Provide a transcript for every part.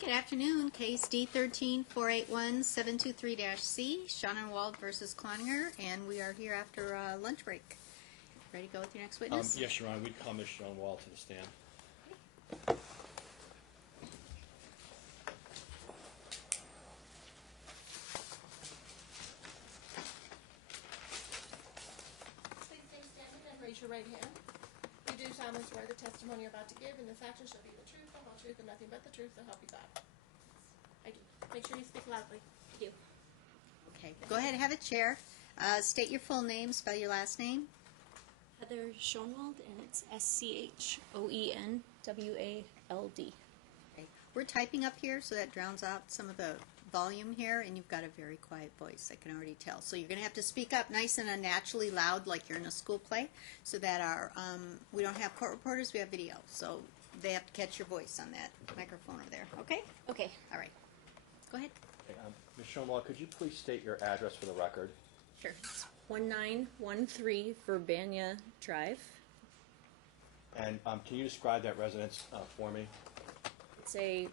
Good afternoon. Case D13-481-723-C, Schonewald versus Cloninger, and we are here after lunch break. Ready to go with your next witness? Yes, Your Honor. We'd call Ms. Schonewald to the stand. Please stand and raise your right hand. You do solemnly swear the testimony you're about to give in this action shall be the truth, the whole truth, and nothing but the truth, so help you God. I do. Make sure you speak loudly. I do. Okay. Go ahead and have a chair. State your full name, spell your last name. Heather Schonewald, and it's Schoenwald. Okay. We're typing up here, so that drowns out some of the volume here, and you've got a very quiet voice, I can already tell. So you're going to have to speak up nice and unnaturally loud like you're in a school play, so that our we don't have court reporters, we have video, so they have to catch your voice on that microphone over there. Okay? Okay. All right. Go ahead. Okay, Ms. Schonewald, could you please state your address for the record? Sure. It's 1913 Verbania Drive. And can you describe that residence for me? It's a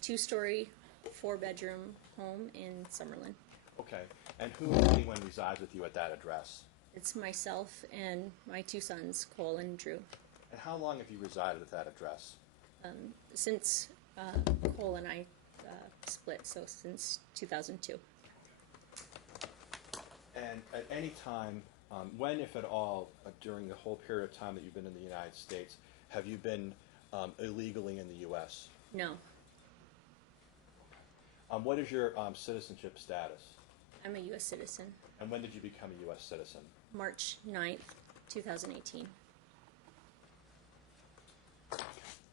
two-story, four-bedroom home in Summerlin. Okay. And who, if anyone, resides with you at that address? It's myself and my two sons, Cole and Drew. And how long have you resided at that address? Since Cole and I split, so since 2002. And at any time, when, if at all, during the whole period of time that you've been in the United States, have you been illegally in the U.S.? No. What is your citizenship status? I'm a U.S. citizen. And when did you become a U.S. citizen? March 9th, 2018.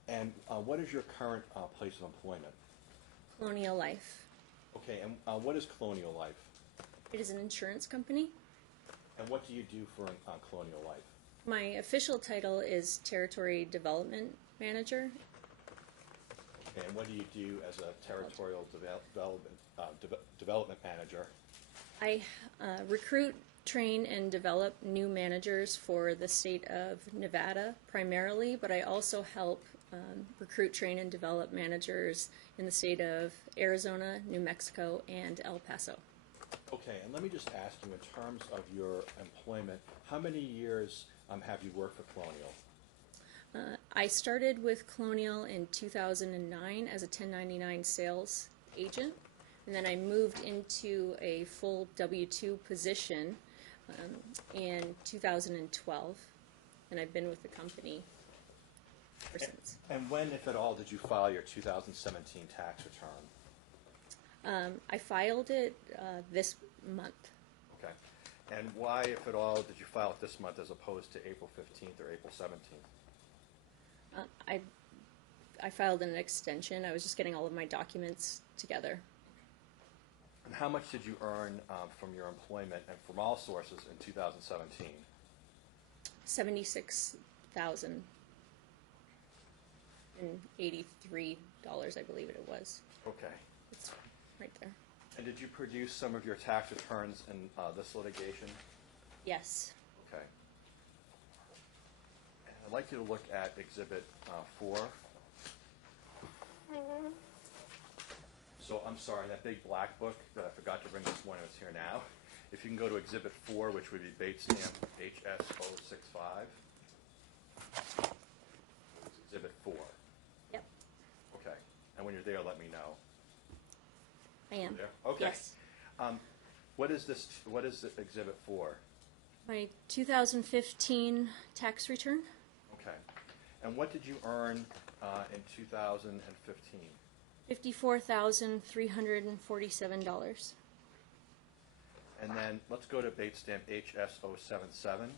And what is your current place of employment? Colonial Life. Okay, and what is Colonial Life? It is an insurance company. And what do you do for Colonial Life? My official title is Territory Development Manager. Okay, and what do you do as a Territorial Development Manager? I recruit, train, and develop new managers for the state of Nevada primarily, but I also help recruit, train, and develop managers in the state of Arizona, New Mexico, and El Paso. Okay, and let me just ask you, in terms of your employment, how many years have you worked for Colonial? I started with Colonial in 2009 as a 1099 sales agent, and then I moved into a full W-2 position in 2012, and I've been with the company ever since. And when, if at all, did you file your 2017 tax return? I filed it this month. Okay. And why, if at all, did you file it this month as opposed to April 15th or April 17th? I filed an extension. I was just getting all of my documents together. And how much did you earn from your employment and from all sources in 2017? $76,083, I believe it was. Okay. It's right there. And did you produce some of your tax returns in this litigation? Yes. Okay. And I'd like you to look at Exhibit 4. So I'm sorry, that big black book that I forgot to bring this morning is here now. If you can go to Exhibit 4, which would be Bates stamp HS065. It's Exhibit 4. Yep. Okay. And when you're there, let me know. I am. There? Okay. Yes. What is this? What is the Exhibit 4? My 2015 tax return. Okay. And what did you earn in 2015? $54,347. And then let's go to Bates stamp HS077.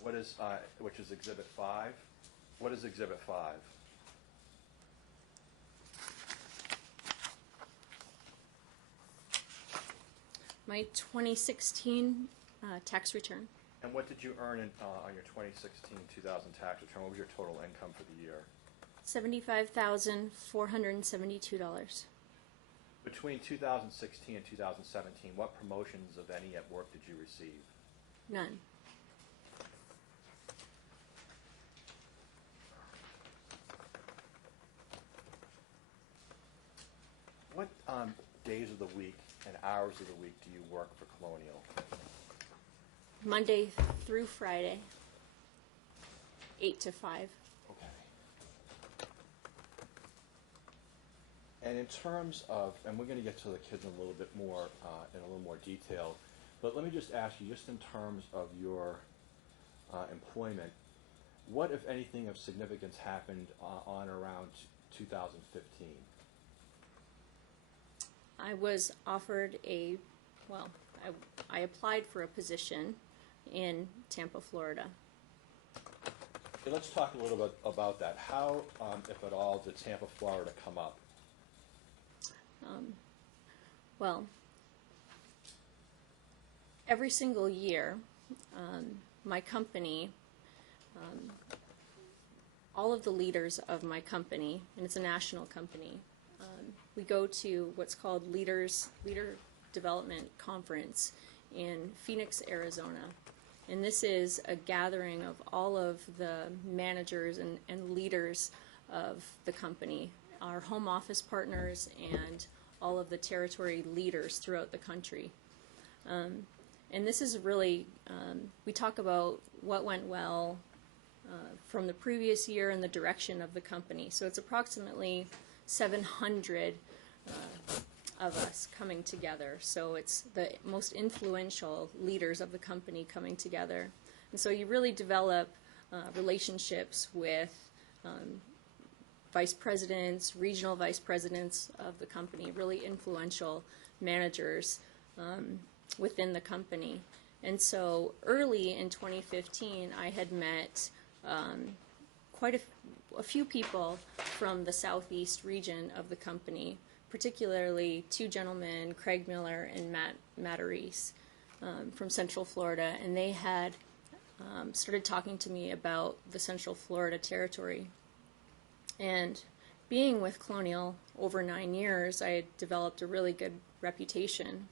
What is which is Exhibit 5? What is Exhibit 5? My 2016 tax return. And what did you earn on your 2016-2000 tax return? What was your total income for the year? $75,472. Between 2016 and 2017, what promotions of any at work did you receive? None. days of the week and hours of the week do you work for Colonial? Monday through Friday, 8 to 5. Okay. And in terms of, and we're going to get to the kids in a little bit more, in a little more detail, but let me just ask you, just in terms of your employment, what, if anything, of significance happened on around 2015? I was offered I applied for a position in Tampa, Florida. Okay, let's talk a little bit about that. How, if at all, did Tampa, Florida come up? Well, every single year, my company, all of the leaders of my company, and it's a national company, we go to what's called Leader Development Conference in Phoenix, Arizona. And this is a gathering of all of the managers and leaders of the company, our home office partners, and all of the territory leaders throughout the country. And this is really, we talk about what went well from the previous year and the direction of the company. So it's approximately 700 of us coming together. So it's the most influential leaders of the company coming together. And so you really develop relationships with vice presidents, regional vice presidents of the company, really influential managers within the company. And so early in 2015, I had met quite a few people from the southeast region of the company, particularly two gentlemen, Craig Miller and Matt Reese, from Central Florida, and they had started talking to me about the Central Florida territory. And being with Colonial over 9 years, I had developed a really good reputation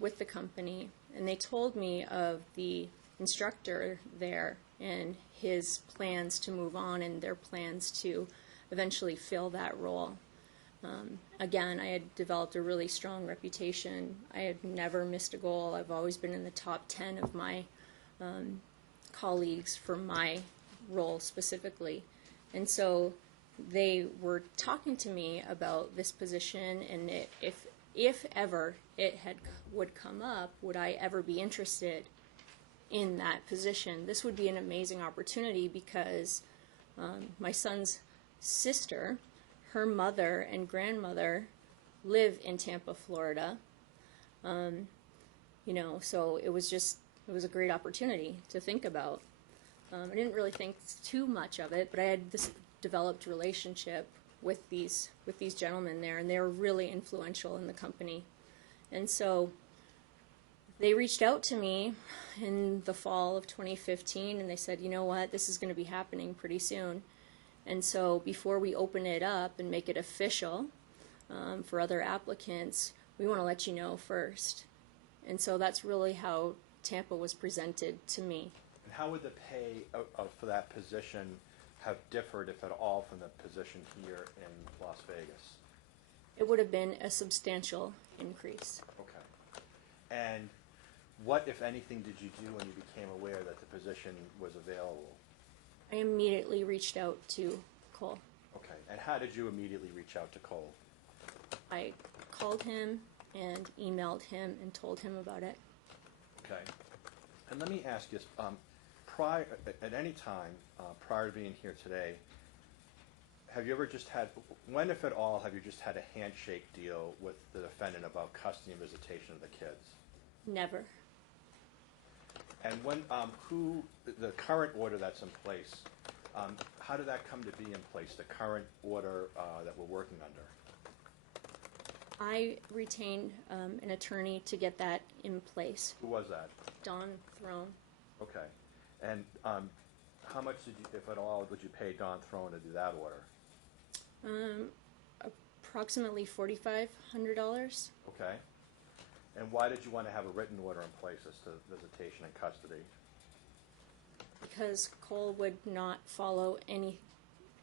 with the company, and they told me of the instructor there and his plans to move on and their plans to eventually fill that role. Again, I had developed a really strong reputation. I had never missed a goal. I've always been in the top 10 of my colleagues for my role specifically. And so they were talking to me about this position, and if ever it would come up, would I ever be interested in that position? This would be an amazing opportunity because my son's sister, her mother and grandmother live in Tampa, Florida. So it was a great opportunity to think about. I didn't really think too much of it, but I had this developed relationship with these gentlemen there, and they were really influential in the company. And so they reached out to me in the fall of 2015, and they said, you know what, this is going to be happening pretty soon. And so before we open it up and make it official for other applicants, we want to let you know first. And so that's really how Tampa was presented to me. And how would the pay for that position have differed, if at all, from the position here in Las Vegas? It would have been a substantial increase. Okay. And what, if anything, did you do when you became aware that the position was available? I immediately reached out to Cole. Okay. And how did you immediately reach out to Cole? I called him and emailed him and told him about it. Okay. And let me ask you, at any time prior to being here today, have you ever just had, when if at all, have you just had a handshake deal with the defendant about custody and visitation of the kids? Never. And when, the current order that's in place, how did that come to be in place, the current order that we're working under? I retained an attorney to get that in place. Who was that? Don Throne. Okay. And how much did you, if at all, would you pay Don Throne to do that order? Approximately $4,500. Okay. And why did you want to have a written order in place as to visitation and custody? Because Cole would not follow any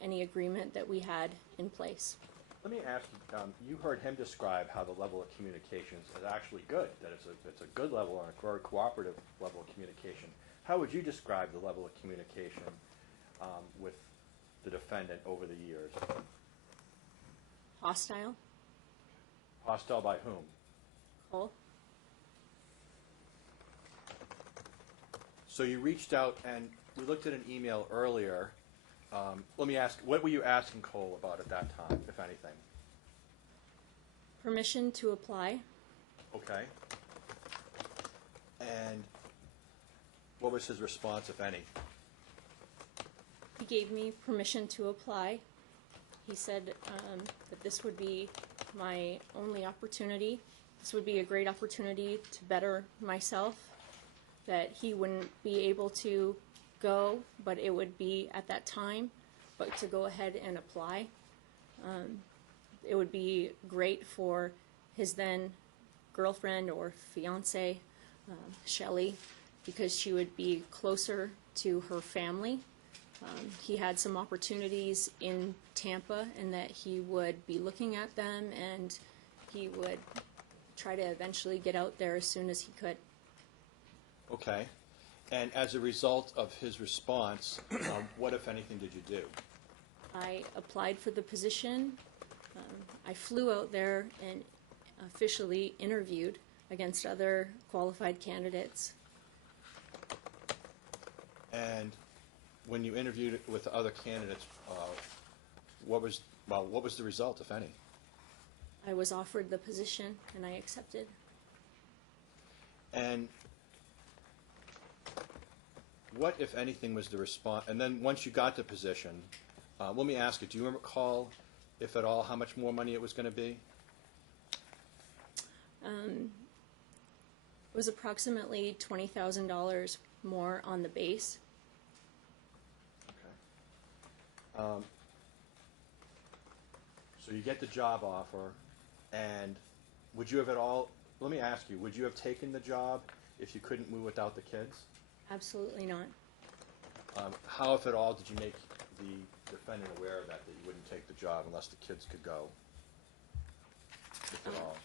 agreement that we had in place. Let me ask you, you heard him describe how the level of communications is actually good, that it's a good level and a very cooperative level of communication. How would you describe the level of communication with the defendant over the years? Hostile. Hostile by whom? Cole. So you reached out and we looked at an email earlier. Let me ask, what were you asking Cole about at that time, if anything? Permission to apply. Okay. And what was his response, if any? He gave me permission to apply. He said that this would be my only opportunity. This would be a great opportunity to better myself, that he wouldn't be able to go, but it would be at that time, but to go ahead and apply. It would be great for his then girlfriend or fiance, Shelley, because she would be closer to her family. He had some opportunities in Tampa and that he would be looking at them, and he would try to eventually get out there as soon as he could. Okay. And as a result of his response, what, if anything, did you do? I applied for the position. I flew out there and officially interviewed against other qualified candidates. And when you interviewed with the other candidates, what was the result, if any? I was offered the position and I accepted. And what, if anything, was the response? And then once you got the position, let me ask you, do you recall, if at all, how much more money it was going to be? It was approximately $20,000 more on the base. Okay. So you get the job offer, and would you have at all, let me ask you, would you have taken the job if you couldn't move without the kids? Absolutely not. How, if at all, did you make the defendant aware of that you wouldn't take the job unless the kids could go, if at all?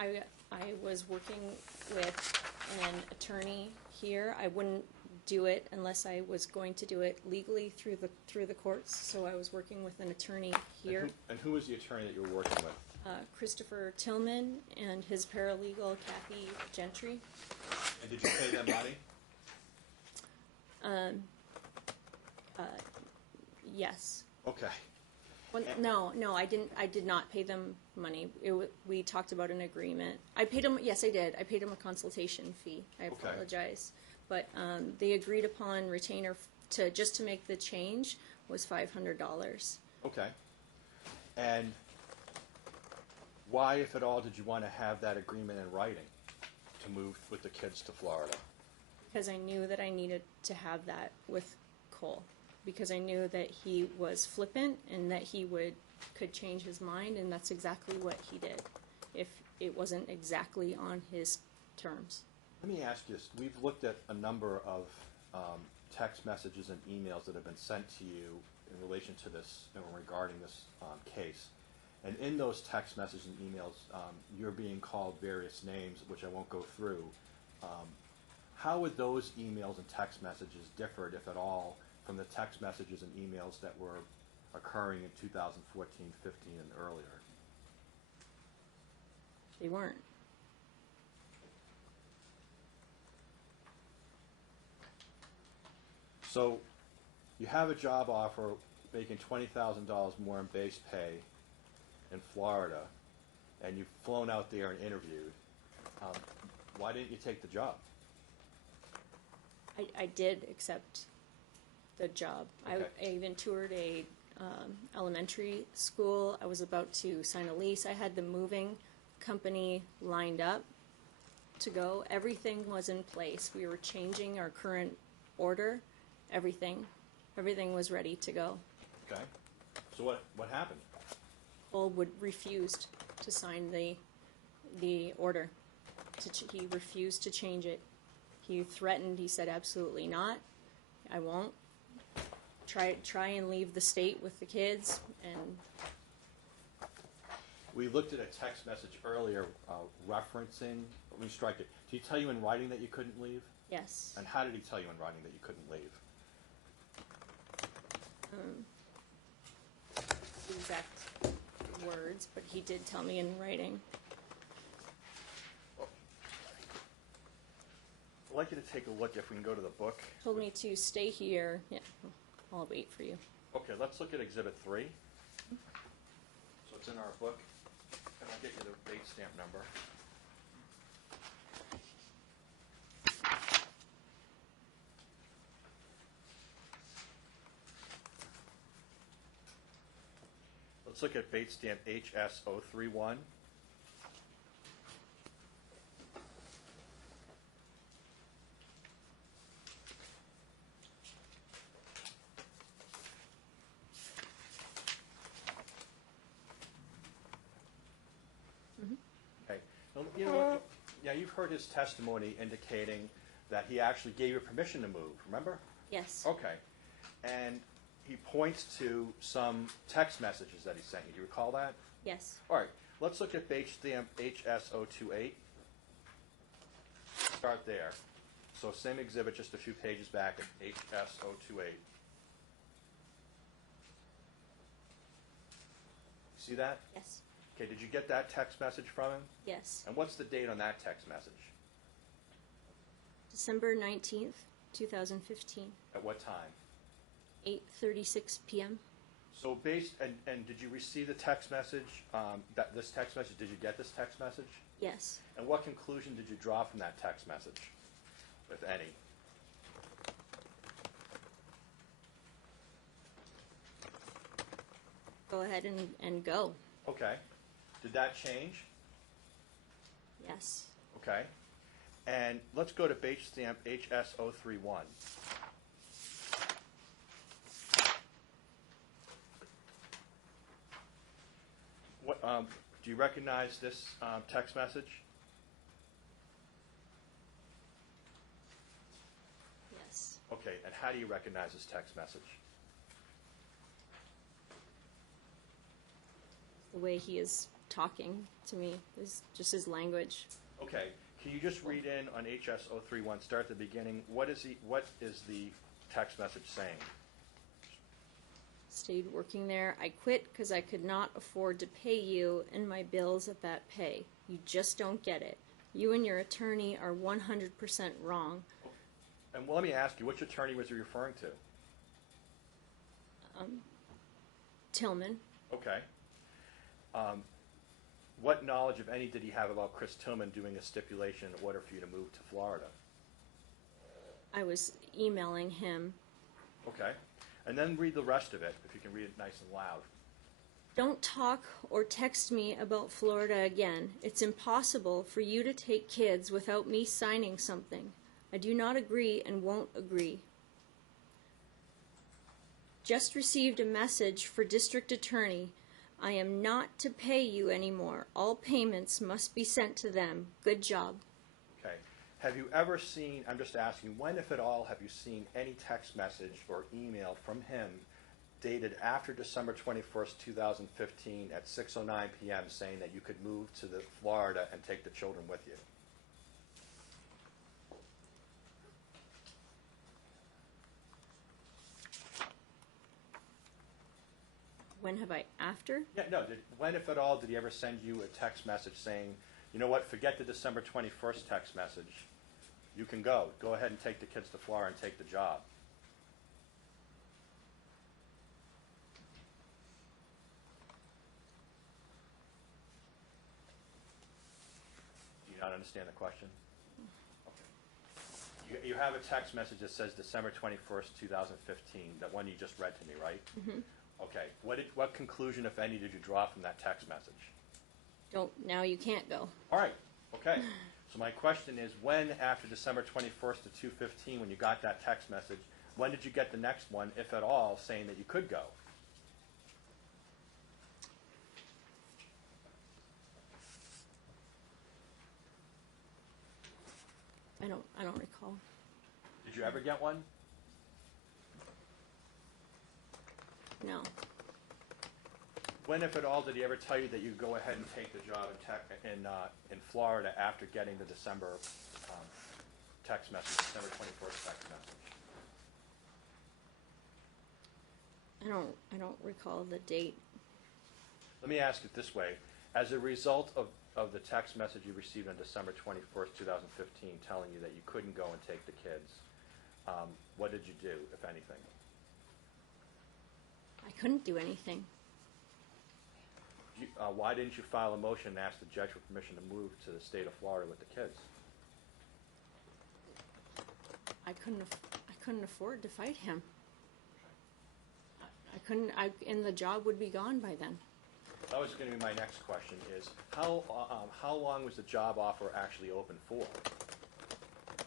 I was working with an attorney here. I wouldn't do it unless I was going to do it legally through the courts. So I was working with an attorney here. And who was the attorney that you were working with? Christopher Tillman and his paralegal, Kathy Gentry. And did you pay them money? Yes. Okay. Well, no, I didn't. I did not pay them money. We talked about an agreement. I paid them. Yes, I did. I paid them a consultation fee. I apologize, but the agreed upon retainer just to make the change was $500. Okay. And why, if at all, did you want to have that agreement in writing to move with the kids to Florida? Because I knew that I needed to have that with Cole. Because I knew that he was flippant and that he could change his mind, and that's exactly what he did, if it wasn't exactly on his terms. Let me ask you this. We've looked at a number of text messages and emails that have been sent to you in relation to this, regarding this case. And in those text messages and emails, you're being called various names, which I won't go through. How would those emails and text messages differ, if at all, from the text messages and emails that were occurring in 2014, 15, and earlier? They weren't. So you have a job offer making $20,000 more in base pay in Florida, and you've flown out there and interviewed. Why didn't you take the job? I did accept the job. Okay. I even toured a elementary school. I was about to sign a lease. I had the moving company lined up to go. Everything was in place. We were changing our current order. Everything was ready to go. Okay. So what happened? Cole refused to sign the order. He refused to change it. He threatened. He said, "Absolutely not. I won't. Try and leave the state with the kids." And We looked at a text message earlier referencing, let me strike it. Did he tell you in writing that you couldn't leave? Yes. And how did he tell you in writing that you couldn't leave? Exact words, but he did tell me in writing. I'd like you to take a look if we can go to the book. Told me to stay here. Yeah, I'll wait for you. Okay, let's look at Exhibit 3. So it's in our book, and I'll get you the date stamp number. Let's look at bait stamp HS031. Okay. Now, you know what? Yeah, you've heard his testimony indicating that he actually gave you permission to move, remember? Yes. Okay. And he points to some text messages that he sent you. Do you recall that? Yes. All right. Let's look at bait stamp HS028. Start there. So same exhibit, just a few pages back at HS028. See that? Yes. Okay, did you get that text message from him? Yes. And what's the date on that text message? December 19th, 2015, At what time? 8:36 p.m. So and did you receive the text message, this text message, did you get this text message? Yes. And what conclusion did you draw from that text message, if any? Go ahead and go. Okay. Did that change? Yes. Okay. And let's go to bait stamp HS031. What, do you recognize this text message? Yes. Okay, and how do you recognize this text message? The way he is talking to me is just his language. Okay, can you just read in on HS031, start at the beginning, what is the text message saying? Stayed working there. I quit because I could not afford to pay you and my bills at that pay. You just don't get it. You and your attorney are 100% wrong. And well, let me ask you, which attorney was he referring to? Tillman. Okay. What knowledge, if any, did he have about Chris Tillman doing a stipulation in order for you to move to Florida? I was emailing him. Okay. And then read the rest of it, if you can read it nice and loud. Don't talk or text me about Florida again. It's impossible for you to take kids without me signing something. I do not agree and won't agree. Just received a message for district attorney. I am not to pay you anymore. All payments must be sent to them. Good job. Okay. Have you ever seen, I'm just asking, when, if at all, have you seen any text message or email from him dated after December 21st, 2015 at 6:09 p.m. saying that you could move to Florida and take the children with you? When have I? After? Yeah, no. When, if at all, did he ever send you a text message saying, you know what, forget the December 21st text message. You can go. Go ahead and take the kids to Florida and take the job. Do you not understand the question? Okay. You have a text message that says December 21st, 2015, that one you just read to me, right? Mm-hmm. Okay. What conclusion, if any, did you draw from that text message? Now you can't go. All right. Okay. So my question is, when after December 21st to 2:15, when you got that text message, when did you get the next one, if at all, saying that you could go? I don't recall. Did you ever get one? No. When, if at all, did he ever tell you that you go ahead and take the job in Florida after getting the December text message, December 21st text message? I don't recall the date. Let me ask it this way. As a result of the text message you received on December 21st, 2015, telling you that you couldn't go and take the kids, what did you do, if anything? I couldn't do anything. Why didn't you file a motion and ask the judge for permission to move to the state of Florida with the kids? I couldn't afford to fight him. I couldn't. And the job would be gone by then. That was going to be my next question: is how long was the job offer actually open for?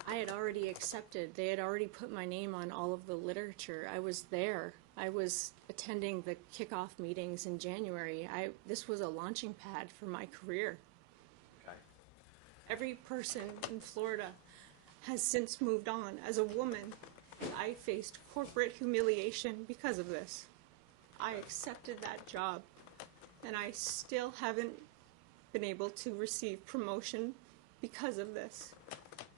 I had already accepted. They had already put my name on all of the literature. I was there. I was attending the kickoff meetings in January. This was a launching pad for my career. Okay. Every person in Florida has since moved on. As a woman, I faced corporate humiliation because of this. I accepted that job, and I still haven't been able to receive promotion because of this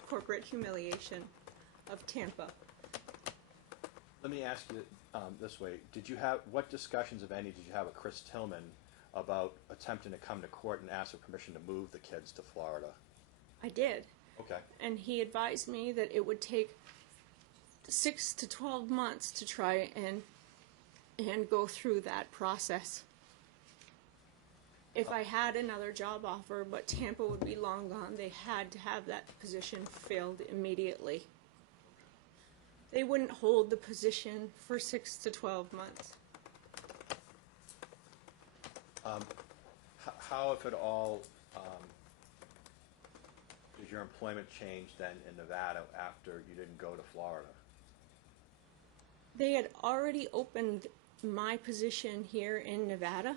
corporate humiliation of Tampa. Let me ask you this way: what discussions, if any, did you have with Chris Tillman about attempting to come to court and ask for permission to move the kids to Florida? I did. Okay. And he advised me that it would take 6 to 12 months to try and go through that process. If I had another job offer, but Tampa would be long gone, they had to have that position filled immediately. They wouldn't hold the position for 6 to 12 months. How, if at all, did your employment change then in Nevada after you didn't go to Florida? They had already opened my position here in Nevada.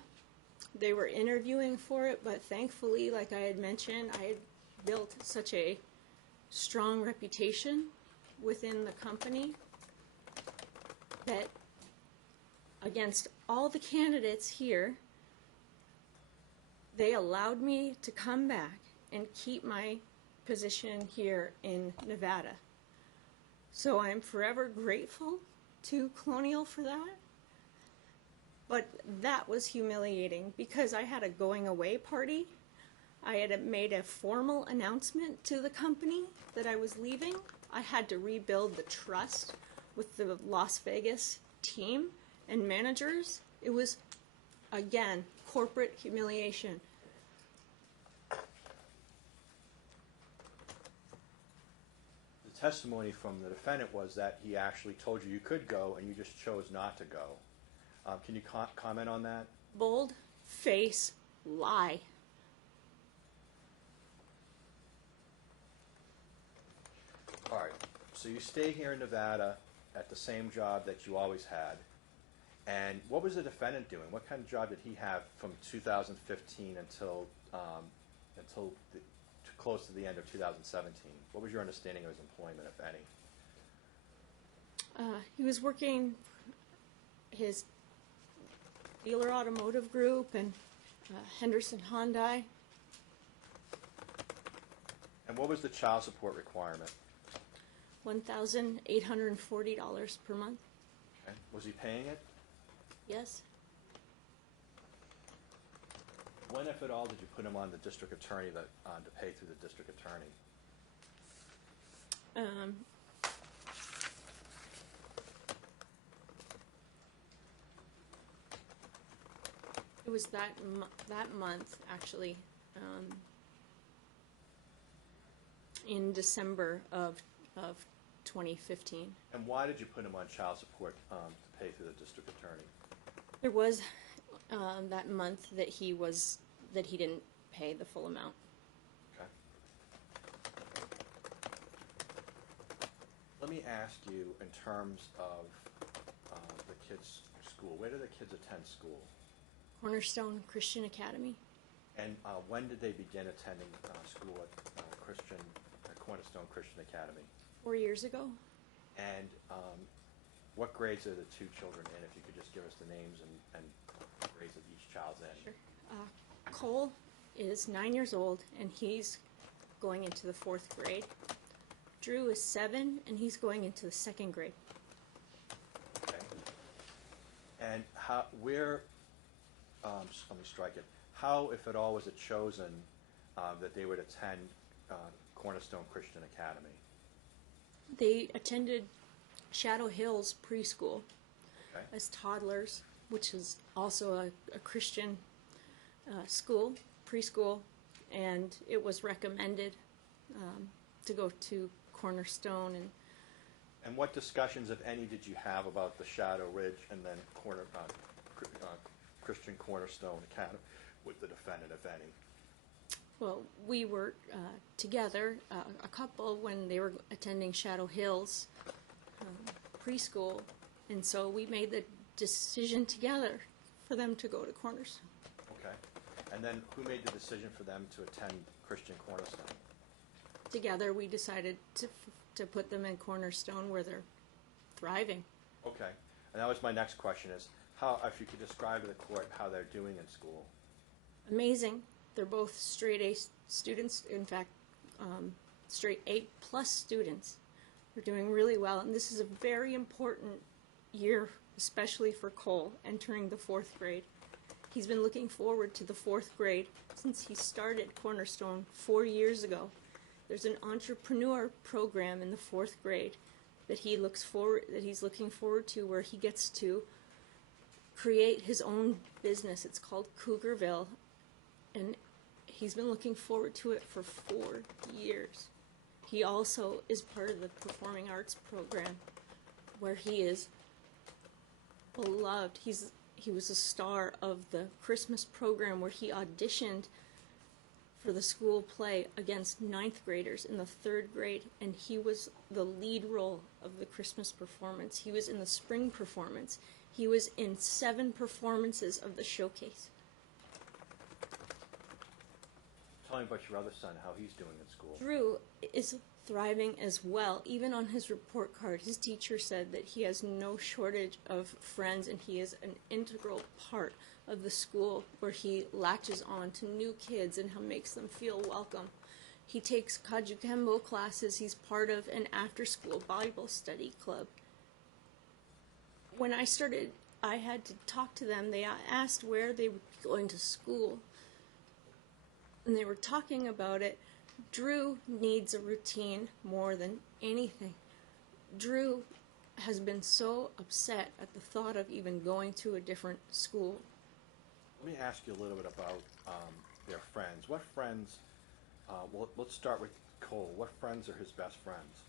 They were interviewing for it, but thankfully, like I had mentioned, I had built such a strong reputation within the company that against all the candidates here, they allowed me to come back and keep my position here in Nevada. So I'm forever grateful to Colonial for that. But that was humiliating because I had a going away party. I had made a formal announcement to the company that I was leaving. I had to rebuild the trust with the Las Vegas team and managers. It was, again, corporate humiliation. The testimony from the defendant was that he actually told you could go and you just chose not to go. Can you comment on that? Bold face lie. All right. So you stay here in Nevada at the same job that you always had. And what was the defendant doing? What kind of job did he have from 2015 until close to the end of 2017? What was your understanding of his employment, if any? He was working his dealer automotive group and Henderson Hyundai. And what was the child support requirement? $1,840 per month. Okay. Was he paying it? Yes. When, if at all, did you put him on the district attorney to pay through the district attorney? It was that month, actually, in December of 2015. And why did you put him on child support to pay through the district attorney? There was that month that he didn't pay the full amount. Okay. Let me ask you, in terms of the kids' school, where do the kids attend school? Cornerstone Christian Academy. And when did they begin attending school at Cornerstone Christian Academy? 4 years ago. And what grades are the two children in? If you could just give us the names and grades that each child's in? Cole is 9 years old, and he's going into the 4th grade. Drew is 7, and he's going into the 2nd grade. Okay. And how, where, let me strike it, how, if at all, was it chosen that they would attend Cornerstone Christian Academy? They attended Shadow Hills Preschool Okay. as toddlers, which is also a Christian school, preschool, and it was recommended to go to Cornerstone. And what discussions, if any, did you have about the Shadow Ridge and then Christian Cornerstone Academy with the defendant, if any? Well, we were together, a couple, when they were attending Shadow Hills preschool, and so we made the decision together for them to go to Cornerstone. Okay. And then who made the decision for them to attend Christian Cornerstone? Together, we decided to put them in Cornerstone where they're thriving. Okay. And that was my next question is, how, if you could describe to the court how they're doing in school? Amazing. They're both straight A students. In fact, straight A plus students. They're doing really well, and this is a very important year, especially for Cole, entering the 4th grade. He's been looking forward to the 4th grade since he started Cornerstone 4 years ago. There's an entrepreneur program in the 4th grade that he's looking forward to, where he gets to create his own business. It's called Cougarville, and he's been looking forward to it for 4 years. He also is part of the performing arts program, where he is beloved. He was a star of the Christmas program, where he auditioned for the school play against 9th graders in the 3rd grade, and he was the lead role of the Christmas performance. He was in the spring performance. He was in 7 performances of the showcase. Tell me about your other son, how he's doing in school. Drew is thriving as well. Even on his report card, his teacher said that he has no shortage of friends, and he is an integral part of the school, where he latches on to new kids and makes them feel welcome. He takes Kajukembo classes. He's part of an after-school Bible study club. When I started, I had to talk to them. They asked where they would be going to school, and they were talking about it. Drew needs a routine more than anything. Drew has been so upset at the thought of even going to a different school. Let me ask you a little bit about their friends. What friends, well, let's start with Cole. What friends are his best friends?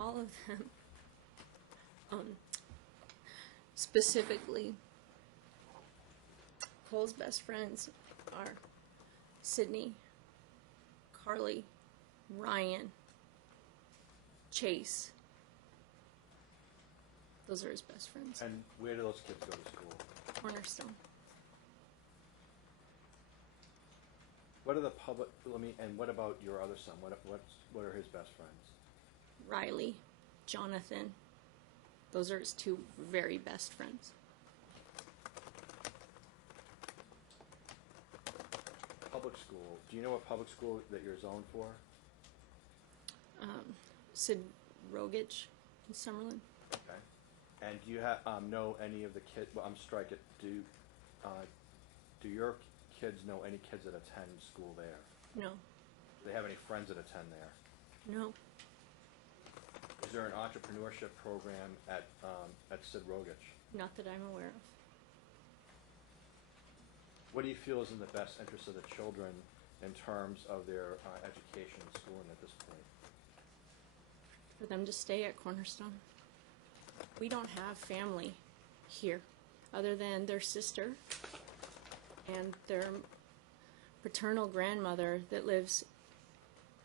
All of them. Specifically, Cole's best friends are Sydney, Carly, Ryan, Chase. Those are his best friends. And where do those kids go to school? Cornerstone. What are the public, and what about your other son? What are his best friends? Riley, Jonathan. Those are his 2 very best friends. Public school. Do you know what public school that you're zoned for? Sid Rogich in Summerlin. Okay. And do you know any of the kids? Well, I'm strike it. Do your kids know any kids that attend school there? No. Do they have any friends that attend there? No. Is there an entrepreneurship program at Sid Rogich? Not that I'm aware of. What do you feel is in the best interest of the children in terms of their education and schooling at this point? For them to stay at Cornerstone. We don't have family here other than their sister and their paternal grandmother that lives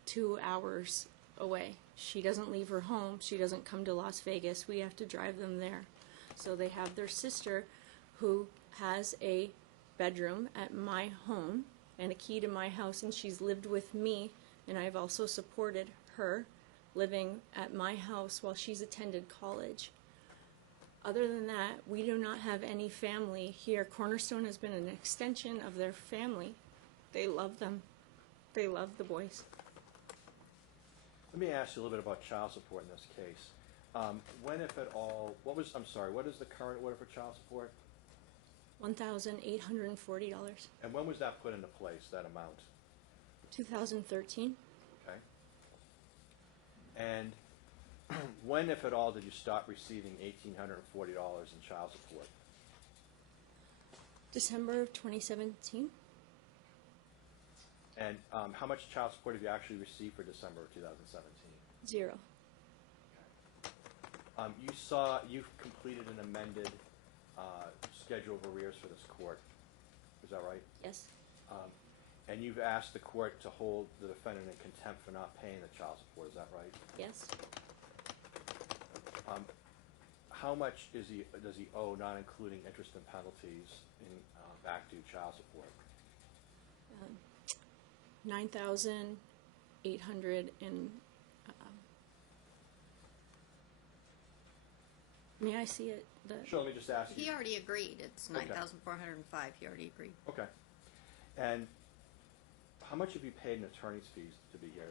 2 hours away. She doesn't leave her home. She doesn't come to Las Vegas. We have to drive them there. So they have their sister, who has a bedroom at my home and a key to my house, and she's lived with me, and I've also supported her living at my house while she's attended college. Other than that, we do not have any family here. Cornerstone has been an extension of their family. They love them. They love the boys. Let me ask you a little bit about child support in this case. When, if at all, what is the current order for child support? $1,840. And when was that put into place, that amount? 2013. Okay. And when, if at all, did you stop receiving $1,840 in child support? December of 2017. And how much child support have you actually received for December of 2017? 0. You've completed an amended schedule of arrears for this court. Is that right? Yes. And you've asked the court to hold the defendant in contempt for not paying the child support. Is that right? Yes. How much does he owe, not including interest and penalties, in back due child support? $9,800 and. May I see it? Sure. Let me just ask you. He already agreed. It's Okay. 9,405. He already agreed. Okay. And how much have you paid in attorney's fees to be here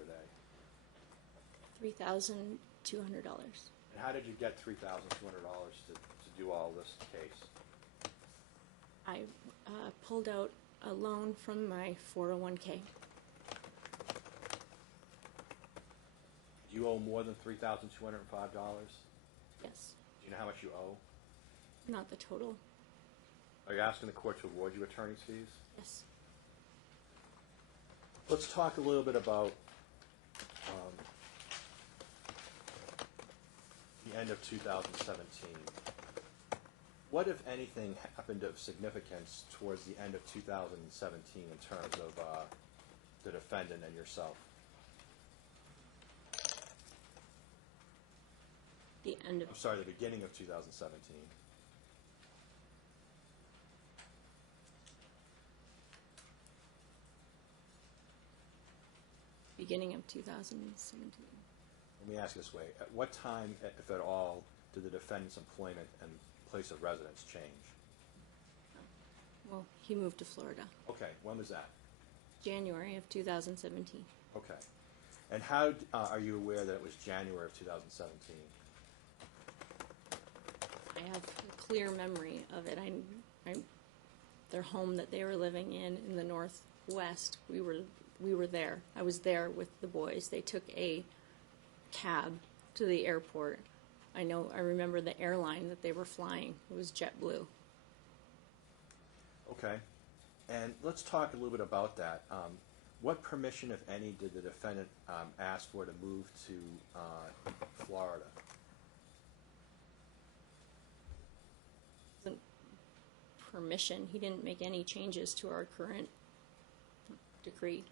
today? $3,200. And how did you get $3,200 to do all this case? I pulled out a loan from my 401k. Do you owe more than $3,205? Yes. Do you know how much you owe? Not the total. Are you asking the court to award you attorney's fees? Yes. Let's talk a little bit about the end of 2017. What, if anything, happened of significance towards the end of 2017 in terms of the defendant and yourself? The end of I'm sorry, the beginning of 2017. beginning of 2017. Let me ask this way. At what time, if at all, did the defendant's employment and place of residence change? Well, he moved to Florida. Okay, when was that? January of 2017. Okay. And how are you aware that it was January of 2017? I have a clear memory of it. Their home that they were living in the Northwest, we were there. I was there with the boys. They took a cab to the airport. I remember the airline that they were flying. It was JetBlue. Okay. And let's talk a little bit about that. What permission, if any, did the defendant ask for to move to Florida? Permission. He didn't make any changes to our current decree.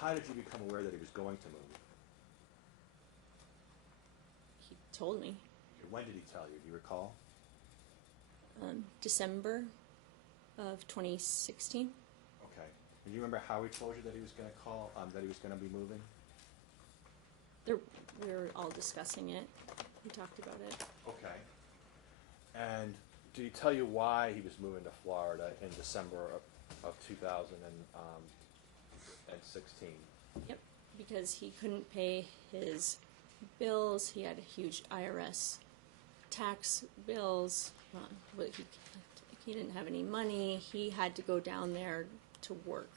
How did you become aware that he was going to move? He told me. When did he tell you? Do you recall? December of 2016. Okay. And do you remember how he told you that he was going to call, that he was going to be moving? We were all discussing it. We talked about it. Okay. And did he tell you why he was moving to Florida in December of 2016? Yep, because he couldn't pay his bills. He had a huge IRS tax bills. He didn't have any money. He had to go down there to work.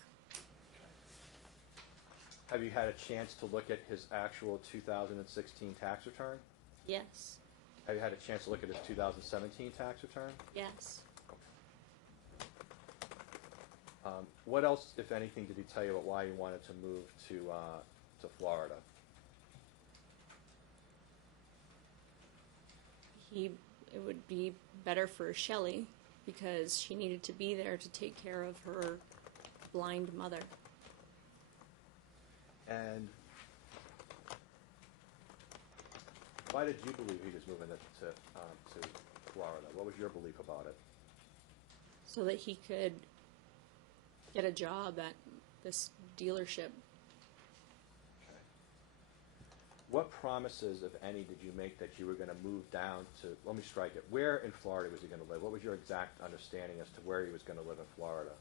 Have you had a chance to look at his actual 2016 tax return? Yes. Have you had a chance to look at his 2017 tax return? Yes. What else, if anything, did he tell you about why he wanted to move to Florida? It would be better for Shelley because she needed to be there to take care of her blind mother. And why did you believe he was moving to Florida? What was your belief about it? So that he could get a job at this dealership. Okay. What promises, if any, did you make that you were going to move down to, let me strike it, where in Florida was he going to live? What was your exact understanding as to where he was going to live in Florida?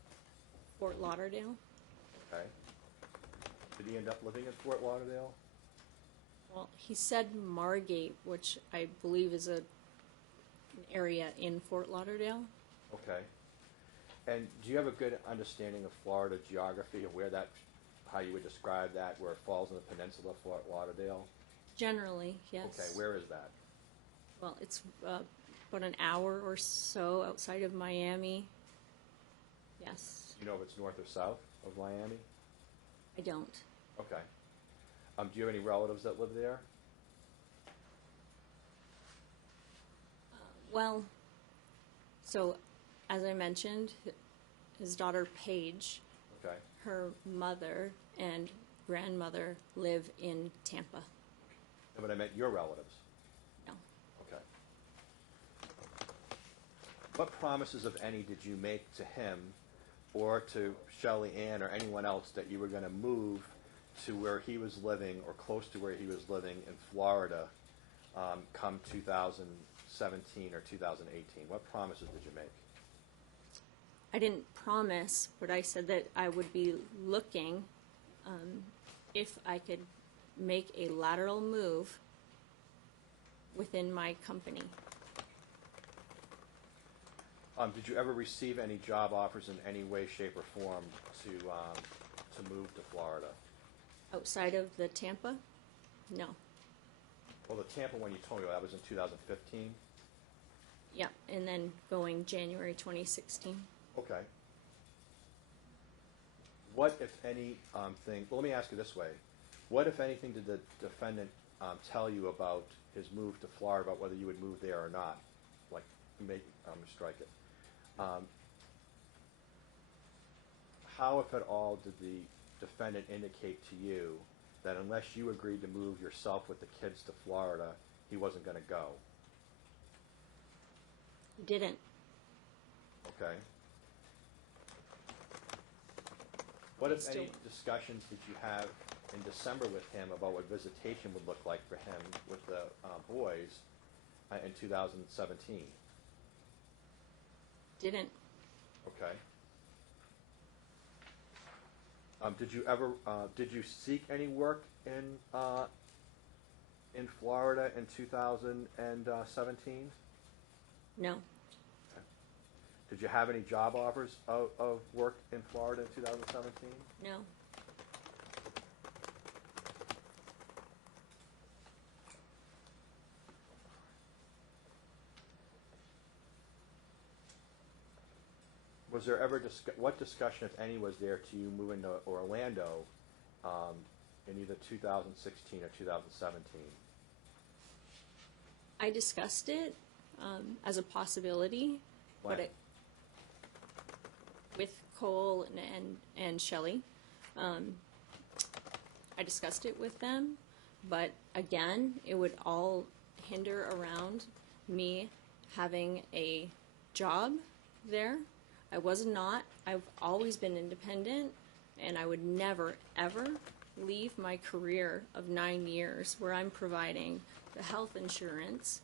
Fort Lauderdale. Okay. Did he end up living in Fort Lauderdale? Well, he said Margate, which I believe is an area in Fort Lauderdale. Okay. And do you have a good understanding of Florida geography, of where that, how you would describe that, where it falls in the peninsula of Fort Lauderdale? Generally, yes. Okay, where is that? Well, it's about an hour or so outside of Miami. Yes. Do you know if it's north or south of Miami? I don't. Okay. Do you have any relatives that live there? Well, so as I mentioned, his daughter Paige, Okay. her mother and grandmother live in Tampa. No, but I meant your relatives. No. Okay. What promises, if any, did you make to him or to Shelley Ann or anyone else that you were going to move to where he was living or close to where he was living in Florida come 2017 or 2018? What promises did you make? I didn't promise, but I said that I would be looking if I could make a lateral move within my company. Did you ever receive any job offers in any way, shape, or form to move to Florida? Outside of the Tampa? No. Well, the Tampa one you told me about, that was in 2015? Yeah, and then going January 2016. Okay. What, if any, thing, well, let me ask you this way. What, if anything, did the defendant tell you about his move to Florida, about whether you would move there or not? Like, strike it. How, if at all, did the defendant indicate to you that unless you agreed to move yourself with the kids to Florida, he wasn't going to go? He didn't. Okay. What, if any, discussions did you have in December with him about what visitation would look like for him with the boys in 2017? Didn't. Okay. Did you seek any work in Florida in 2017? No. Okay. Did you have any job offers of work in Florida in 2017? No. Was there ever what discussion, if any, was there to you moving to Orlando in either 2016 or 2017? I discussed it as a possibility, When? but with Cole and Shelley. I discussed it with them, but again, it would all hinder around me having a job there. I've always been independent, and I would never, ever leave my career of 9 years where I'm providing the health insurance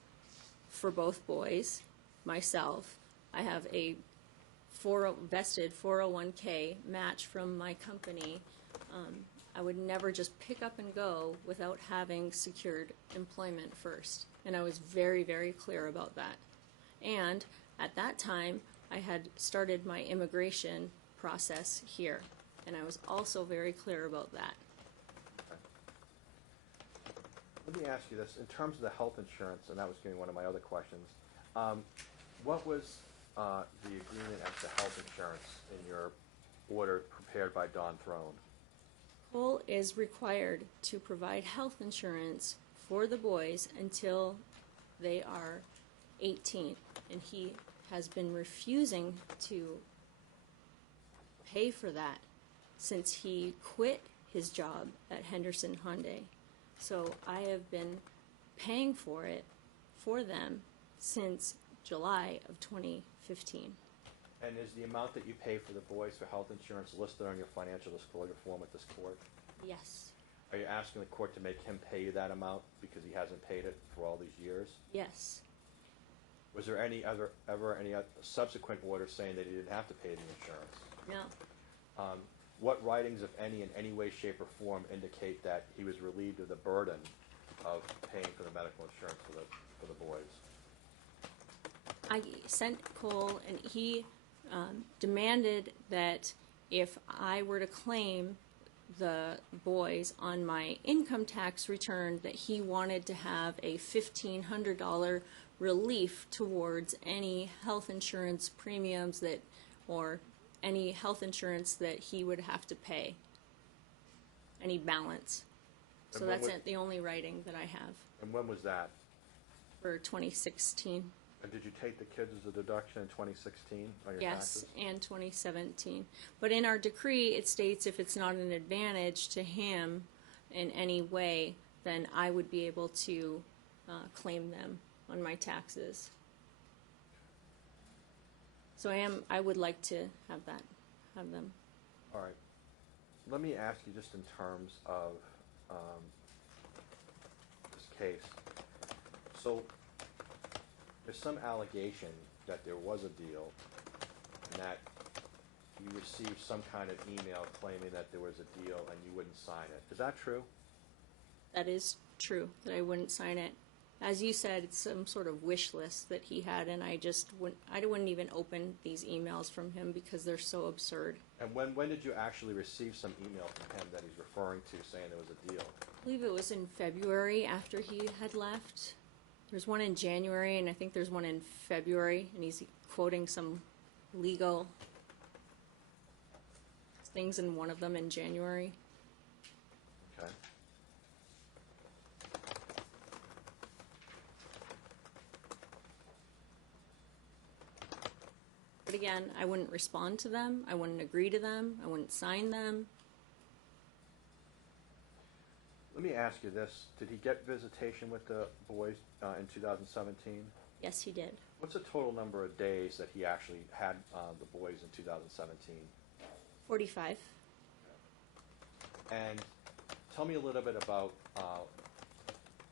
for both boys, myself. I have a vested 401k match from my company. I would never just pick up and go without having secured employment first. And I was very, very clear about that. And at that time, I had started my immigration process here, and I was also very clear about that. Okay. Let me ask you this. In terms of the health insurance, and that was going to be one of my other questions, what was the agreement as to health insurance in your order prepared by Don Throne? Cole is required to provide health insurance for the boys until they are 18, and he has been refusing to pay for that since he quit his job at Henderson Hyundai. So I have been paying for it for them since July of 2015. And is the amount that you pay for the boys for health insurance listed on your financial disclosure form at this court? Yes. Are you asking the court to make him pay you that amount because he hasn't paid it for all these years? Yes. Was there ever any subsequent order saying that he didn't have to pay the insurance? No. What writings, if any, in any way, shape, or form indicate that he was relieved of the burden of paying for the medical insurance for the boys? I sent Cole, and he demanded that if I were to claim the boys on my income tax return, that he wanted to have a $1,500 relief towards any health insurance premiums that, or any health insurance that he would have to pay, any balance. So And when that's was- it, the only writing that I have And when was that? for 2016. And did you take the kids as a deduction in 2016 on your Yes, taxes? and 2017. But in our decree, it states if it's not an advantage to him in any way, then I would be able to claim them on my taxes. So I would like to have them. All right. Let me ask you just in terms of this case. So there's some allegation that there was a deal and that you received some kind of email claiming that there was a deal and you wouldn't sign it. Is that true? That is true, that I wouldn't sign it. As you said, it's some sort of wish list that he had, and I wouldn't even open these emails from him because they're so absurd. And when did you actually receive some email from him that he's referring to saying there was a deal? I believe it was in February after he had left. There's one in January, and I think there's one in February, and he's quoting some legal things in one of them in January. Okay. But again, I wouldn't respond to them. I wouldn't agree to them. I wouldn't sign them. Let me ask you this. Did he get visitation with the boys in 2017? Yes, he did. What's the total number of days that he actually had the boys in 2017? 45. And tell me a little bit about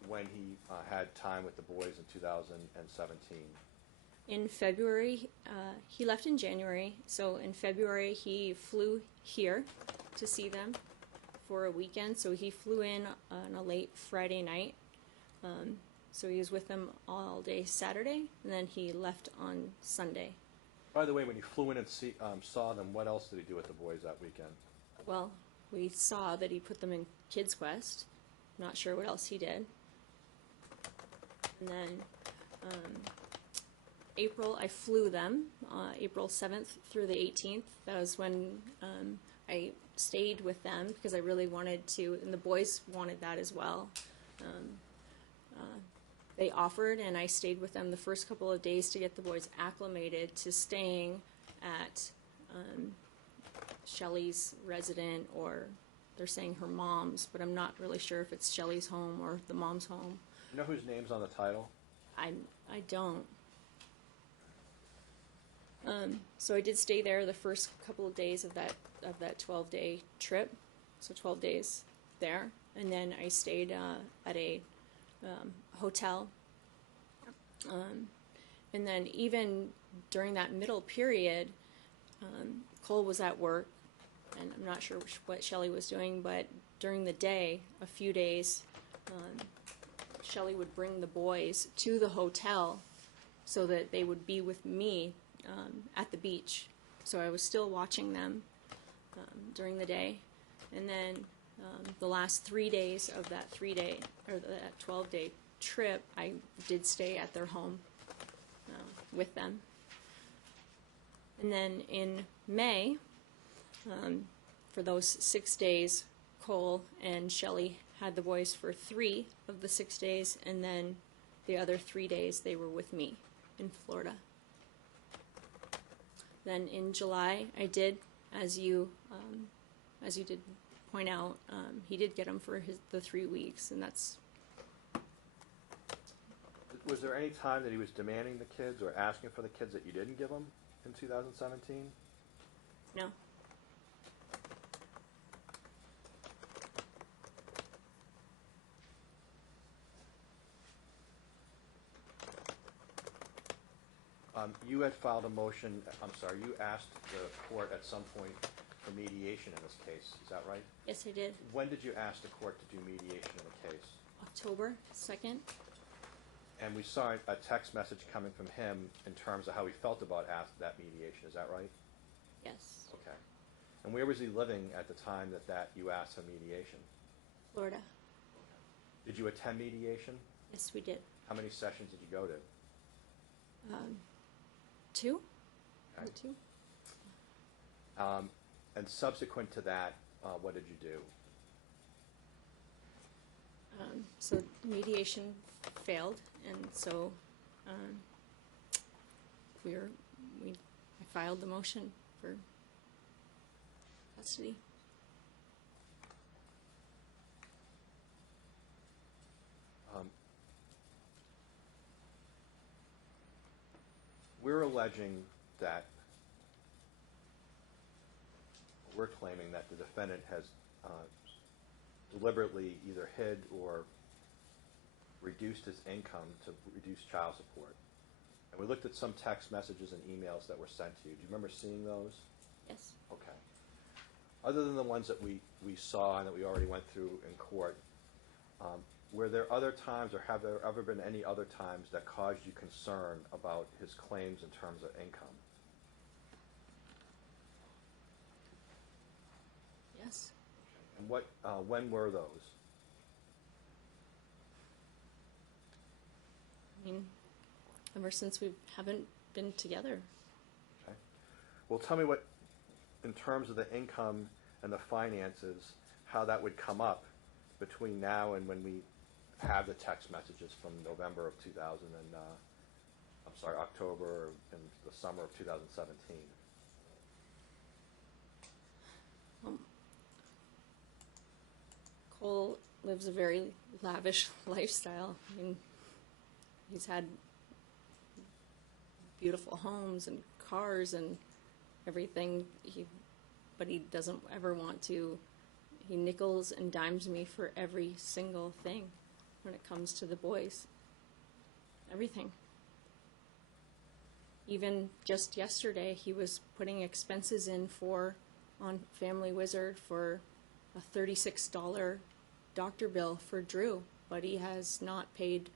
when he had time with the boys in 2017. In February, he left in January, so in February he flew here to see them for a weekend. So he flew in on a late Friday night. So he was with them all day Saturday, and then he left on Sunday. By the way, when you flew in and saw them, what else did he do with the boys that weekend? Well, we saw that he put them in Kids Quest. Not sure what else he did. And then April, I flew them, April 7th through the 18th. That was when I stayed with them because I really wanted to, and the boys wanted that as well. They offered, and I stayed with them the first couple of days to get the boys acclimated to staying at Shelley's resident, or they're saying her mom's, but I'm not really sure if it's Shelley's home or the mom's home. You know whose name's on the title? I don't. So I did stay there the first couple of days of that 12-day trip, so 12 days there, and then I stayed at a hotel, and then even during that middle period, Cole was at work, and I'm not sure what Shelley was doing, but during the day, a few days, Shelley would bring the boys to the hotel so that they would be with me at the beach. So I was still watching them during the day. And then the last 3 days of that 12-day trip, I did stay at their home with them. And then in May, for those 6 days, Cole and Shelley had the boys for 3 of the 6 days, and then the other 3 days they were with me in Florida. Then in July, I did, as you did point out, he did get them for the 3 weeks, and that's. Was there any time that he was demanding the kids or asking for the kids that you didn't give them in 2017? No. You had filed a motion, you asked the court at some point for mediation in this case, is that right? Yes, I did. When did you ask the court to do mediation in the case? October 2nd. And we saw a text message coming from him in terms of how he felt about that mediation, is that right? Yes. Okay. And where was he living at the time that you asked for mediation? Florida. Did you attend mediation? Yes, we did. How many sessions did you go to? 2? Okay. 2. And subsequent to that, what did you do? So mediation failed, and so I filed the motion for custody. We're alleging that, we're claiming that the defendant has deliberately either hid or reduced his income to reduce child support. And we looked at some text messages and emails that were sent to you. Do you remember seeing those? Yes. Okay. Other than the ones that we saw and that we already went through in court, were there other times, or have there ever been any other times that caused you concern about his claims in terms of income? Yes. And when were those? I mean, ever since we haven't been together. Okay. Well, tell me what, in terms of the income and the finances, how that would come up between now and when we have the text messages from November of October and the summer of 2017. Cole lives a very lavish lifestyle. I mean, he's had beautiful homes and cars and everything, but he doesn't ever want to. He nickels and dimes me for every single thing when it comes to the boys. Everything. Even just yesterday, he was putting expenses in on Family Wizard for a $36 doctor bill for Drew, but he has not paid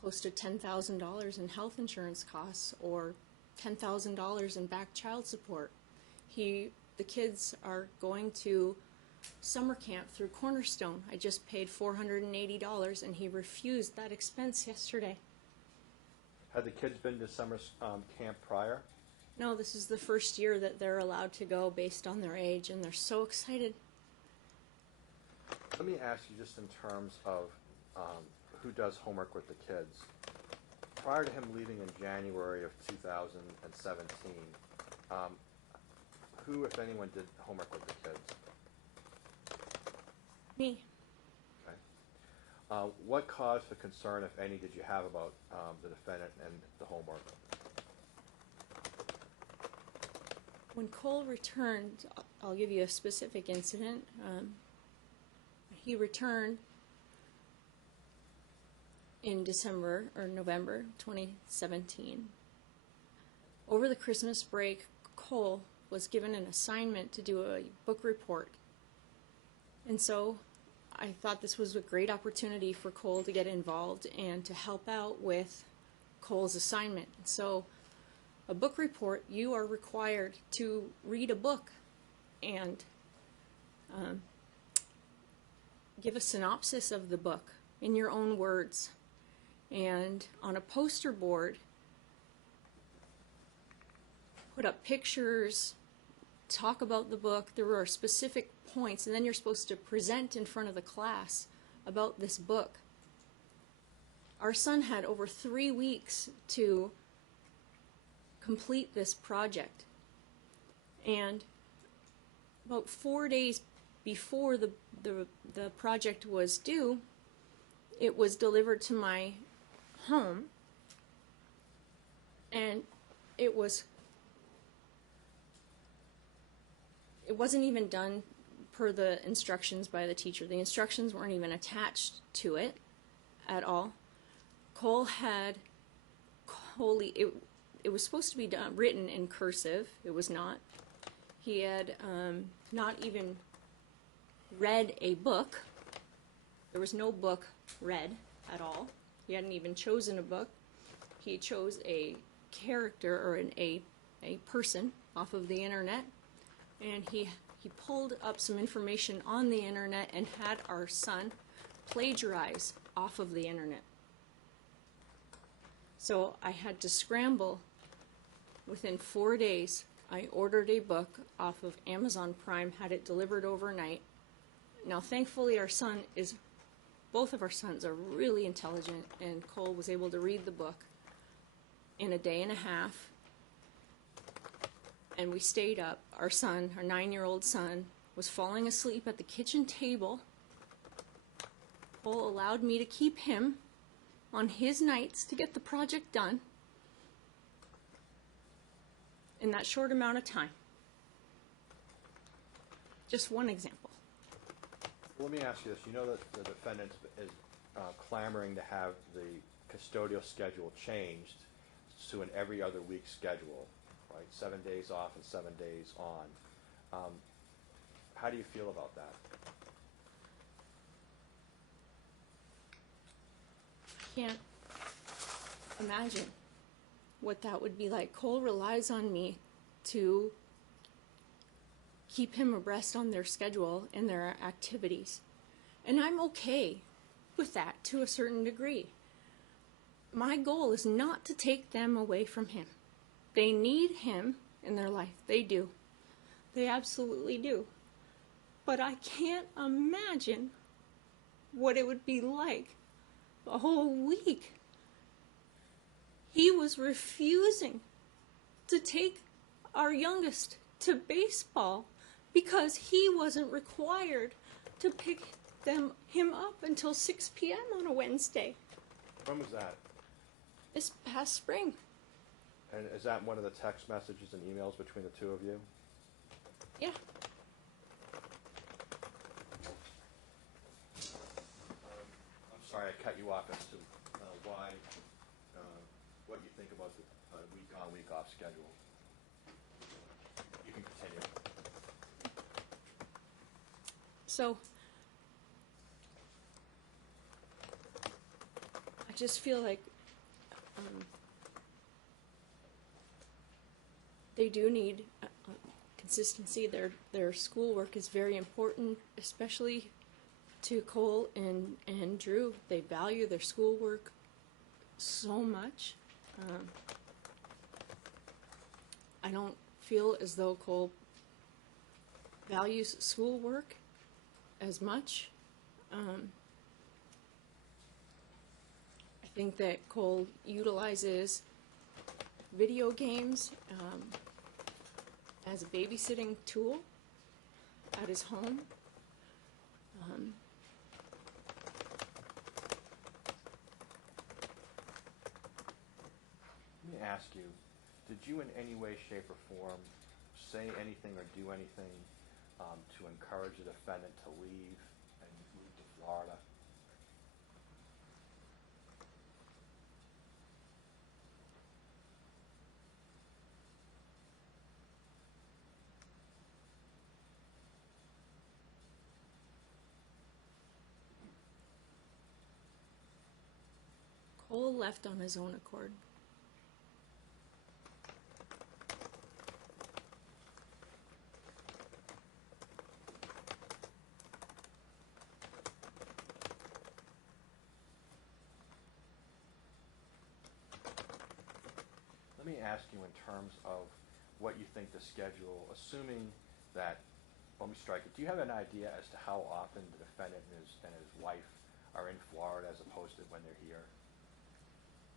close to $10,000 in health insurance costs or $10,000 in back child support. The kids are going to summer camp through Cornerstone. I just paid $480 and he refused that expense yesterday. Had the kids been to summer camp prior? No, this is the first year that they're allowed to go based on their age, and they're so excited. Let me ask you just in terms of who does homework with the kids. Prior to him leaving in January of 2017, who, if anyone, did homework with the kids? Me. Okay. What cause for concern, if any, did you have about the defendant and the homework? When Cole returned, I'll give you a specific incident. He returned in November 2017. Over the Christmas break, Cole was given an assignment to do a book report. And so I thought this was a great opportunity for Cole to get involved and to help out with Cole's assignment. So a book report, you are required to read a book and give a synopsis of the book in your own words. And on a poster board, put up pictures, talk about the book. There are specific points, and then you're supposed to present in front of the class about this book. Our son had over 3 weeks to complete this project, and about 4 days before the project was due, it was delivered to my home, and it wasn't even done per the instructions by the teacher. The instructions weren't even attached to it at all. Cole had wholly, it was supposed to be written in cursive. It was not. He had not even read a book. There was no book read at all. He hadn't even chosen a book. He chose a character or a person off of the internet, and he pulled up some information on the internet and had our son plagiarize off of the internet. So I had to scramble. Within 4 days, I ordered a book off of Amazon Prime, had it delivered overnight. Now, thankfully, both of our sons are really intelligent, and Cole was able to read the book in a day and a half. And we stayed up. Our son, our 9-year-old son, was falling asleep at the kitchen table. Cole allowed me to keep him on his nights to get the project done in that short amount of time. Just one example. Let me ask you this. You know that the defendant is clamoring to have the custodial schedule changed to an every other week schedule, right? 7 days off and 7 days on. How do you feel about that? Can't imagine what that would be like. Cole relies on me to keep him abreast on their schedule and their activities. And I'm okay with that to a certain degree. My goal is not to take them away from him. They need him in their life. They do. They absolutely do. But I can't imagine what it would be like a whole week. He was refusing to take our youngest to baseball because he wasn't required to pick him up until 6 p.m. on a Wednesday. When was that? This past spring. And is that one of the text messages and emails between the two of you? Yeah. I'm sorry I cut you off as to what you think about the week-on, week-off schedule. You can continue. So, I just feel like they do need consistency. Their schoolwork is very important, especially to Cole and Drew. They value their schoolwork so much. I don't feel as though Cole values schoolwork as much. I think that Cole utilizes video games as a babysitting tool at his home. Let me ask you, did you in any way, shape, or form say anything or do anything to encourage the defendant to leave and move to Florida? Cole left on his own accord. Let me ask you in terms of what you think the schedule, assuming that, let me strike it, do you have an idea as to how often the defendant and his wife are in Florida as opposed to when they're here?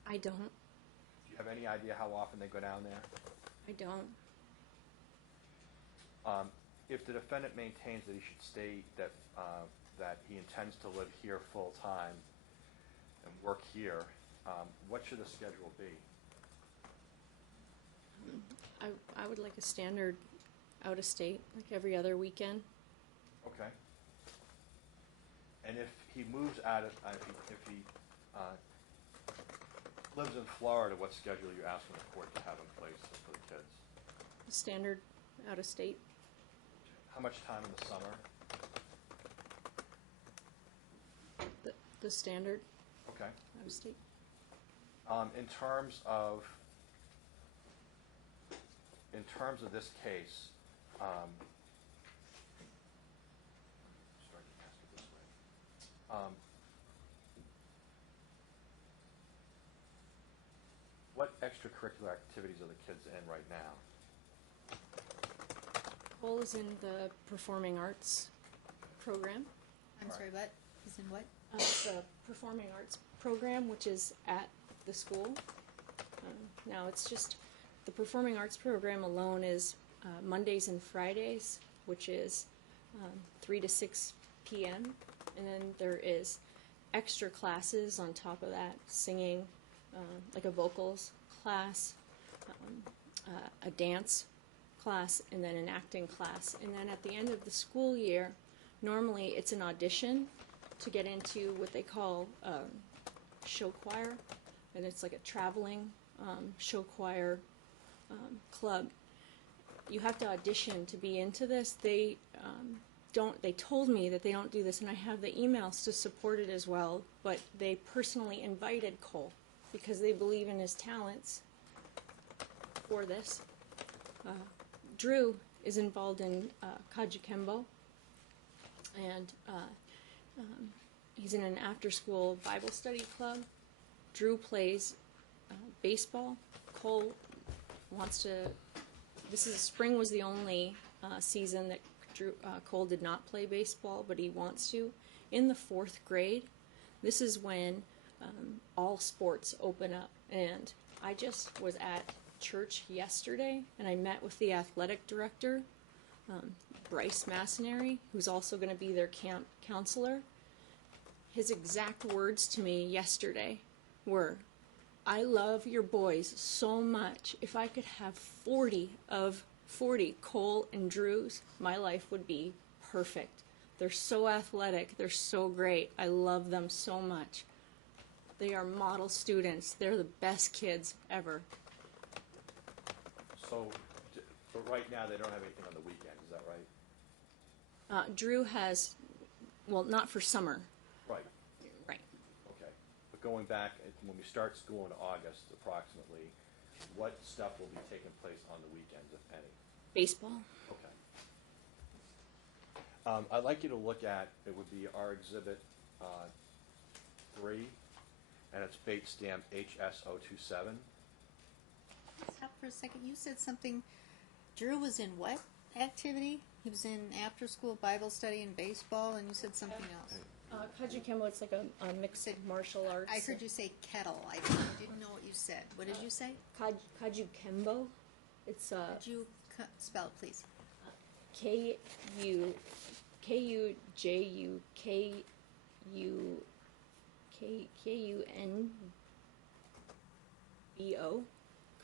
I don't. Do you have any idea how often they go down there? I don't. If the defendant maintains that he should stay, that he intends to live here full time and work here, what should the schedule be? I would like a standard out of state, like every other weekend. Okay. And if he moves out of, if he lives in Florida, what schedule are you asking the court to have in place for the kids? Standard out of state. How much time in the summer? The standard Okay. out of state. In terms of this case, sorry to ask it this way. What extracurricular activities are the kids in right now? Cole is in the performing arts program. I'm sorry, what? He's in what? It's a performing arts program, which is at the school. Now, it's just the performing arts program alone is Mondays and Fridays, which is 3 to 6 p.m. And then there is extra classes on top of that, singing, like a vocals class, a dance class, and then an acting class. And then at the end of the school year, normally it's an audition to get into what they call show choir, and it's like a traveling show choir club. You have to audition to be into this. They told me that they don't do this, and I have the emails to support it as well, but they personally invited Cole because they believe in his talents for this. Drew is involved in Kajukembo, and he's in an after-school Bible study club. Drew plays baseball. Cole wants to. Spring was the only season that Cole did not play baseball, but he wants to. In the 4th grade, this is when all sports open up. And I just was at church yesterday, and I met with the athletic director, Bryce Masonary, who's also going to be their camp counselor. His exact words to me yesterday were, "I love your boys so much. If I could have 40 Cole and Drews, my life would be perfect. They're so athletic. They're so great. I love them so much. They are model students. They're the best kids ever." So, but right now they don't have anything on the weekend, is that right? Drew has, well, not for summer. Right. Right. Okay. But going back, when we start school in August, approximately, what stuff will be taking place on the weekends, if any? Baseball. Okay. I'd like you to look at, it would be our exhibit 3, and it's bait stamp HS027. Stop for a second. You said something. Drew was in what activity? He was in after-school Bible study and baseball, and you said something else. Kajukembo, it's like a mixed martial arts. I heard you say kettle. I didn't know what you said. What did you say? Kajukembo. It's Could you spell it, please? Kujukembo.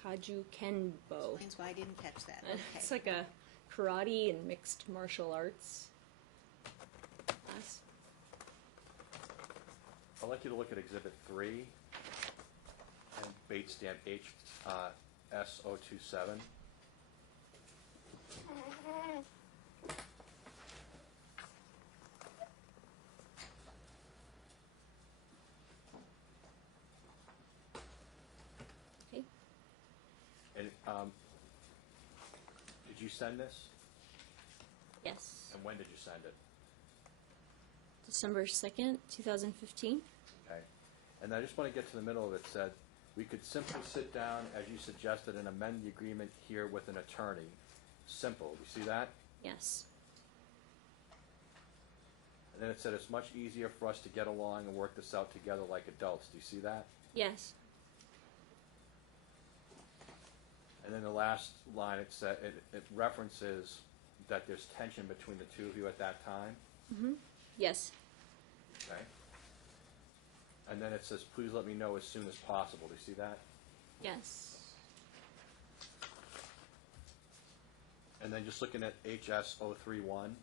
Kajukembo. Explains why I didn't catch that. Okay. It's like a karate and mixed martial arts class. I'd like you to look at exhibit 3 and bait stamp HS027. Okay. And did you send this? Yes. And when did you send it? December 2nd, 2015. Okay. And I just want to get to the middle of it. Said we could simply sit down, as you suggested, and amend the agreement here with an attorney. Simple. You see that? Yes. And then it said it's much easier for us to get along and work this out together like adults. Do you see that? Yes. And then the last line, it said it references that there's tension between the two of you at that time. Mm-hmm. Yes. Okay. And then it says, please let me know as soon as possible. Do you see that? Yes. And then just looking at HS031.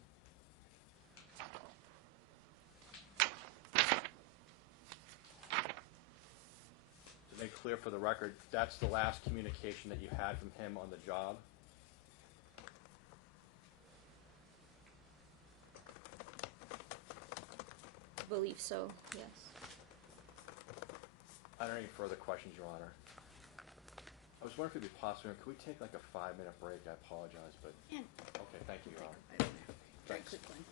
To make clear for the record, that's the last communication that you had from him on the job? I believe so, yes. I don't have any further questions, Your Honor. I was wondering if it'd be possible, could we take like a 5-minute break? I apologize, but, Yeah. okay, thank you, Your Honor. Very Thanks. quickly.